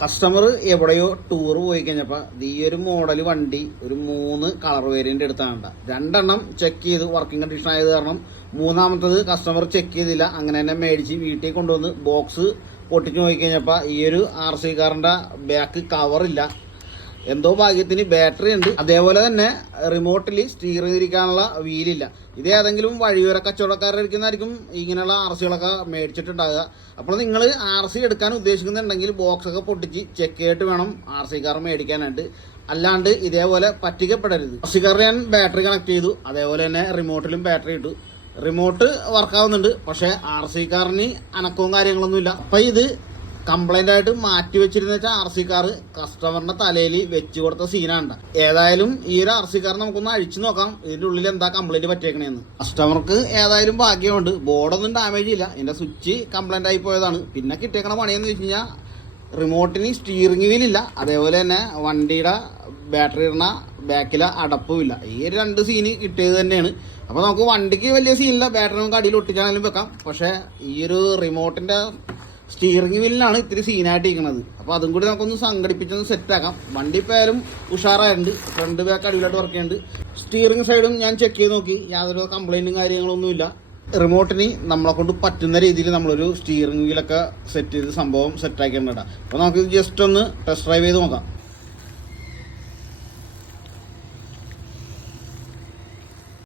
Customer എവിടെയോ tour പോയി കഴിഞ്ഞപ്പോൾ ഈ ഒരു മോഡൽ വണ്ടി ഒരു 3 കളർ വേരിയന്റ് എടുത്താണ്. 2 എണ്ണം ചെക്ക് ചെയ്ത് വർക്കിംഗ് കണ്ടീഷൻ ആയത് കാരണം മൂന്നാമത്തത് കസ്റ്റമർ ചെക്ക് ചെയ്തില്ല, അങ്ങനെ തന്നെ മേടിച്ച് വീട്ടിൽ കൊണ്ടുവന്ന് ബോക്സ് പൊട്ടിച്ച് നോക്കി കഴിഞ്ഞപ്പോൾ ഈ ഒരു RC കാറിന്റെ ബാക്ക് കവറില്ല. എന്തോ ഭാഗ്യത്തിന് ബാറ്ററി ഉണ്ട്. അതേപോലെ തന്നെ റിമോട്ടിൽ സ്റ്റീർ ചെയ്തിരിക്കാനുള്ള വീലില്ല. ഇത് ഏതെങ്കിലും വഴിയോര കച്ചവടക്കാരുടെ ഇരിക്കുന്നതായിരിക്കും ഇങ്ങനെയുള്ള RCകളൊക്കെ മേടിച്ചിട്ടുണ്ടാകുക. അപ്പോൾ നിങ്ങൾ RC എടുക്കാൻ ഉദ്ദേശിക്കുന്നുണ്ടെങ്കിൽ ബോക്സൊക്കെ പൊട്ടിച്ച് ചെക്ക് ചെയ്തിട്ട് വേണം RC കാർ മേടിക്കാനായിട്ട്. അല്ലാണ്ട് ഇതേപോലെ പറ്റിക്കപ്പെടരുത്. RC കാറിൽ ഞാൻ ബാറ്ററി കണക്ട് ചെയ്തു, അതേപോലെ തന്നെ റിമോട്ടിലും ബാറ്ററി ഇട്ടു. റിമോട്ട് വർക്കാവുന്നുണ്ട്, പക്ഷേ RC കാറിന് അനക്കവും കാര്യങ്ങളൊന്നുമില്ല. അപ്പം ഇത് കംപ്ലൈന്റ് ആയിട്ട് മാറ്റി വെച്ചിരുന്ന വെച്ചാൽ RC കാർ കസ്റ്റമറിന്റെ തലയിൽ വെച്ച് കൊടുത്ത സീനാണ്. ഏതായാലും ഈ ഒരു RC കാർ നമുക്കൊന്ന് അഴിച്ചു നോക്കാം, ഇതിന്റെ ഉള്ളിൽ എന്താ കംപ്ലൈന്റ് പറ്റിയേക്കണേന്ന്. കസ്റ്റമർക്ക് ഏതായാലും ഭാഗ്യമുണ്ട്, ബോർഡൊന്നും ഡാമേജ് ഇല്ല. ഇതിന്റെ സ്വിച്ച് കംപ്ലൈന്റ് ആയി പോയതാണ്. പിന്നെ കിട്ടിയേക്കണ പണിയെന്ന് വെച്ച് കഴിഞ്ഞാൽ റിമോട്ടിന് സ്റ്റീറിംഗ് വീലില്ല, അതേപോലെ തന്നെ വണ്ടിയുടെ ബാറ്ററി ഇടുന്ന ബാക്കിലെ അടപ്പുമില്ല. ഈ 2 സീന് കിട്ടിയത് തന്നെയാണ്. അപ്പോൾ നമുക്ക് വണ്ടിക്ക് വലിയ സീനില്ല, ബാറ്ററി നമുക്ക് അടിയിൽ ഒട്ടിച്ചാണെങ്കിലും വെക്കാം. പക്ഷേ ഈ ഒരു റിമോട്ടിന്റെ സ്റ്റീറിംഗ് വീലിനാണ് ഇത്തിരി സീനായിട്ട് ഇരിക്കുന്നത്. അപ്പോൾ അതും കൂടി നമുക്കൊന്ന് സംഘടിപ്പിച്ചൊന്ന് സെറ്റാക്കാം. വണ്ടി ഇപ്പോൾ ആയാലും ഉഷാറായിട്ടുണ്ട്, ഫ്രണ്ട് ബാക്ക് അടിയിലായിട്ട് വർക്ക് ചെയ്യുന്നുണ്ട്. സ്റ്റീറിംഗ് സൈഡും ഞാൻ ചെക്ക് ചെയ്ത് നോക്കി, യാതൊരു കംപ്ലൈൻറ്റും കാര്യങ്ങളൊന്നുമില്ല. റിമോട്ടിന് നമ്മളെ കൊണ്ട് പറ്റുന്ന രീതിയിൽ നമ്മളൊരു സ്റ്റീറിംഗ് വീലൊക്കെ സെറ്റ് ചെയ്ത് സംഭവം സെറ്റാക്കിയിട്ടുണ്ട്. അപ്പോൾ നമുക്ക് ജസ്റ്റ് ഒന്ന് ടെസ്റ്റ് ഡ്രൈവ് ചെയ്ത് നോക്കാം.